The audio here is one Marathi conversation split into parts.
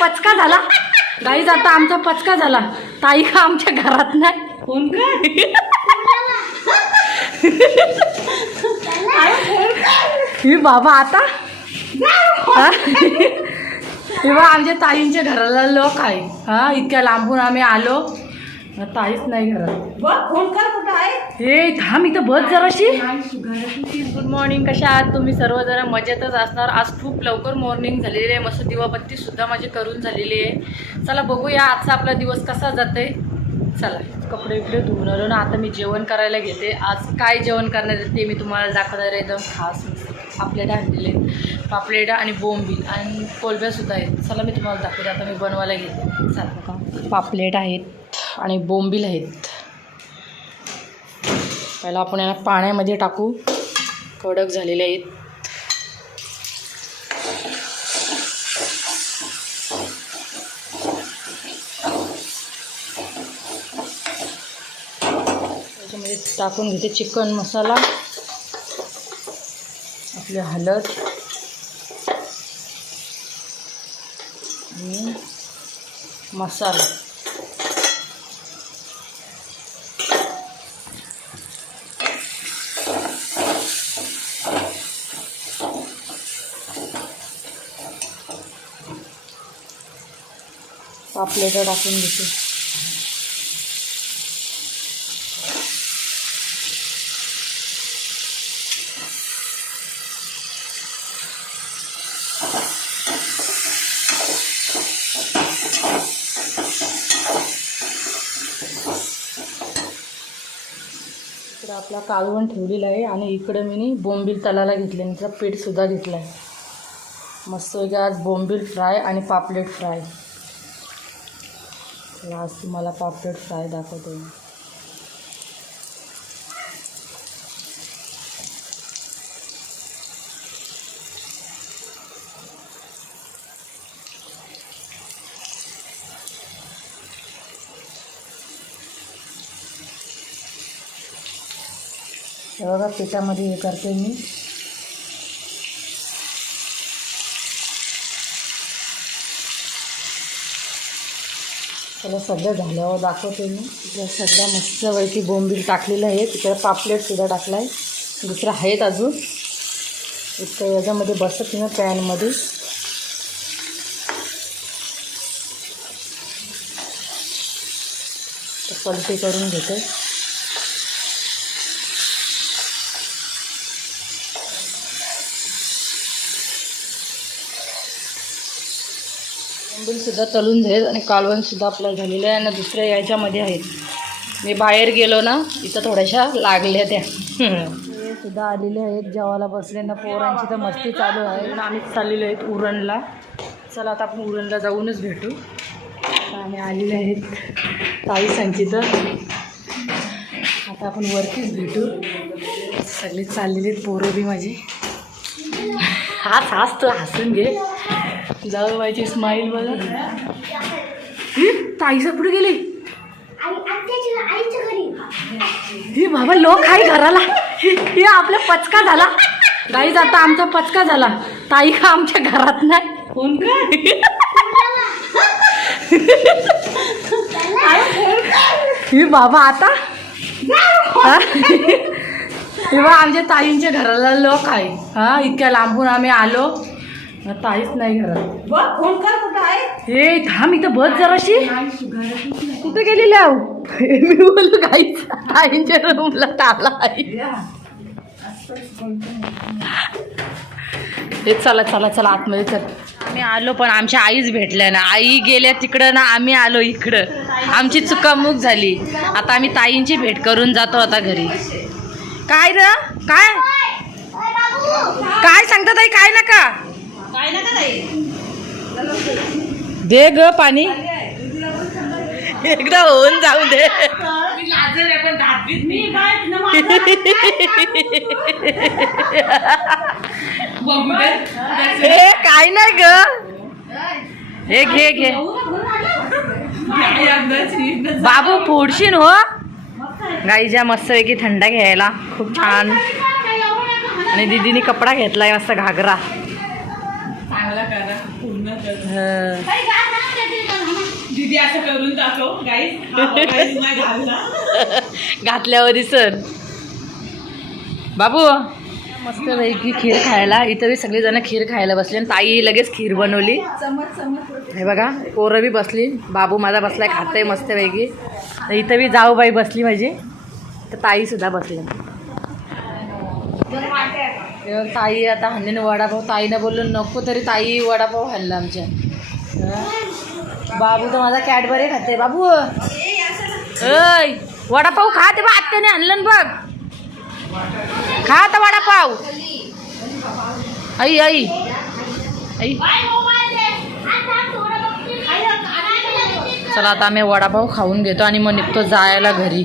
पचका झाला. गाईज आता आमचा पचका झाला. ताई का आमच्या घरात नाही? फोन कर ही बाबा आता? हा? हे बा आमच्या ताईंच्या घराला लोक आहे. हा इतक्या लांबून आम्ही आलो. ताईच नाही घरात. बघ फोन कर कुठं आहे? हे थांब इथं बस जराशी. गुड मॉर्निंग कशा आहात तुम्ही? सर्व जरा मजेतच असणार. आज खूप लवकर मॉर्निंग झालेली आहे. मस्त दिवाबत्ती सुद्धा माझी करून झालेली आहे. चला बघूया आजचा आपला दिवस कसा जाते चला. कपडे बिपडे धुवून आलो ना आता मी जेवण करायला घेते. आज काय जेवण करणार आहे ते मी तुम्हाला दाखवणार आहे. एकदम खास पापलेट आणलेले पापलेट आणि बोंबील आणि कोलब्यासुद्धा आहेत. चला मी तुम्हाला दाखवते. आता मी बनवायला घेते. चला. बघा पापलेट आहेत. आणि बोंबील आहेत. पहिला आपण याला पाण्यामध्ये टाकू. कडक झालेले आहेत. त्याच्यामध्ये टाकून घेते चिकन मसाला. आपली हलद. आणि मसाला. पापलेटं टाकून घेते इकडं आपला कालवण ठेवलेला आहे आणि इकडं मी बोंबील तलाला घेतले आणि त्याचा पीठसुद्धा घेतला आहे मस्त आज बोंबील फ्राय आणि पापलेट फ्राय. तर आज तुम्हाला पापलेट फ्राय दाखवते. बघा त्याच्यामध्ये हे करते मी. त्याला सगळं झाल्यावर दाखवते मी. इकडे सगळ्या मस्तपैकी बोंबील टाकलेलं आहे. तिकडे पापलेटसुद्धा टाकला आहे दुसरं आहेत अजून. इतकं याच्यामध्ये बसत ना पॅनमध्ये. पलटी करून घेते. सुद्धा तळून झालेत आणि कालवणसुद्धा आपलं झालेलं आहे आणि दुसऱ्या याच्यामध्ये आहेत. मी बाहेर गेलो ना इथं थोड्याशा लागल्या त्या. सुद्धा आलेले आहेत जेवायला बसले ना पोरांची तर मस्ती चालू आहे. आणि आम्हीच चाललेलो आहेत उरणला. चला आता आपण उरणला जाऊनच भेटू. आम्ही आलेले आहेत ताई संचित आता आपण वरतीच भेटू. सगळे चाललेले आहेत पोरं बी माझी. हाच हाच तू हसून घे. जाऊ माझी स्माईल बघा. हं? ताईचा पुढे गेली? ही बाबा लोक आहे घराला. हे आपला पचका झाला. गाईज आता आमचा पचका झाला. ताई का आमच्या घरात नाही? फोन ही बाबा आता? हा? हे बा आमच्या ताईंच्या घराला लोक आहे. हा इतक्या लांबून आम्ही आलो. ताईच नाही घरात. बघ फोन कर कुठं आहे? हे थांब इथं बस जराशी. कुठे गेलेली आहो मी बोललो काहीच ताईंच्या रूमला आहे. हे चला चला चला आतमध्ये चल. आम्ही आलो पण आमच्या आईच भेटल्या ना. आई गेल्या तिकडं ना आम्ही आलो इकडं. आमची चुकामुक झाली. आता आम्ही ताईंची भेट करून जातो आता घरी. काय र? काय? काय सांगता ताई? काय नका? काय नका ताई दे ग पाणी. एकदा होऊन जाऊ दे. हे काय नाही ग. हे घे घे? बाबू फोडशीन हो. गाईच्या मस्तपैकी थंड घ्यायला. खूप छान. आणि दीदीने कपडा घेतलाय मस्त घागरा. चांगला करा पूर्ण करा हं. दीदी असं करून दाखव गाईस घातल्यावर सर बाबू मस्त पैकी खीर खायला. इथं बी सगळेजण खीर खायला बसले आणि ताई लगेच खीर बनवली. हे बघा पोरं बी बसली. बाबू माझा बसलाय खातंय मस्त पैकी. तर इथं बी जाऊ बाई बसली माझी. तर ताई सुद्धा बसली तेव्हा ताई आता हाणेन वडापाव ताईनं बोललो नको तरी ताई वडापाव खाल्ला आमच्या. बाबू तर माझा कॅडबरे खाते. बाबू अय वडापाव खा ते बा आत्याने आणलं ना बघ. खा आता वडापाव. आई आई. आई. चला आता आम्ही वडापाव खाऊन घेतो आणि मग निघतो जायला घरी.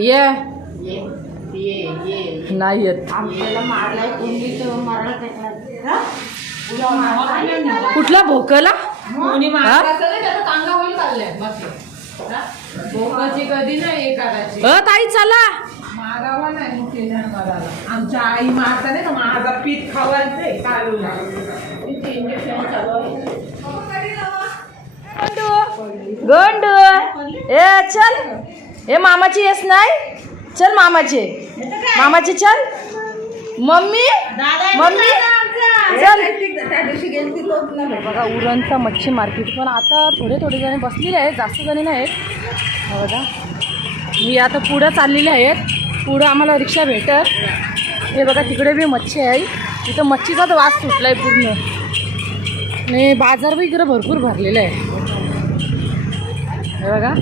ये. नाही येत. कुठला भोकला? कोणी हा? कधी नाही एखादाची अ ताई चला. मागावा नाही आमच्या आई मारता नाही का माझा पीठ खावायचंय इंजेक्शन चालू आहे. गंड. ए चल. ए मामाची येस नाही? चल मामाचे. मामाचे चल. मम्मी? मम्मी? चल. बघा उरणचा मच्छी मार्केट. पण आता थोडे थोडे जण बसलेले आहेत जास्त जणी नाहीत हा बघा. मी आता पुढं चाललेले आहेत. पुढं आम्हाला रिक्षा भेटत हे बघा तिकडे बी मच्छी आहे. तिथं मच्छीचाच वास सुटला आहे पूर्ण. आणि बाजार बी इकडे भरपूर भरलेला आहे. हे बघा.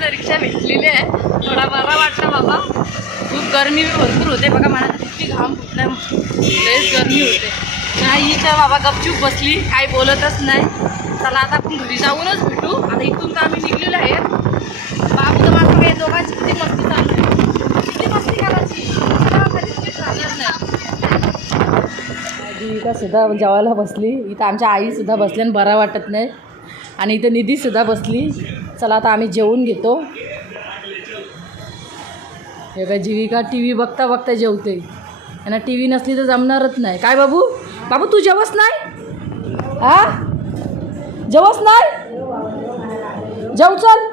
आम्हाला रिक्षा भेटलेली आहे. थोडा बरा वाटला बाबा. खूप गरमी बी भरपूर होते. बघा मला किती घाम फुटलाय. लयच गरमी होते. नाही इच्छा बाबा गपचूप बसली. काही बोलतच नाही. चला आता आपण घरी जाऊनच भेटू. आता इथून तर आम्ही निघलेलो आहे. बाबू तर माझं काही दोघांची किती मस्ती चालू आहे. किती मस्ती करायची? नाही. सुद्धा जेवायला बसली. इथं आमच्या आईसुद्धा बसली आणि बरा वाटत नाही. आणि इथं निधीसुद्धा बसली. चला आता आम्ही जेवून घेतो. हे काय जीविका टी व्ही बघता बघता जेवते. यांना टी व्ही नसली तर जमणारच नाही. काय बाबू? बाबू तू जेवस नाही? हा? जेवस नाही? जेव चल.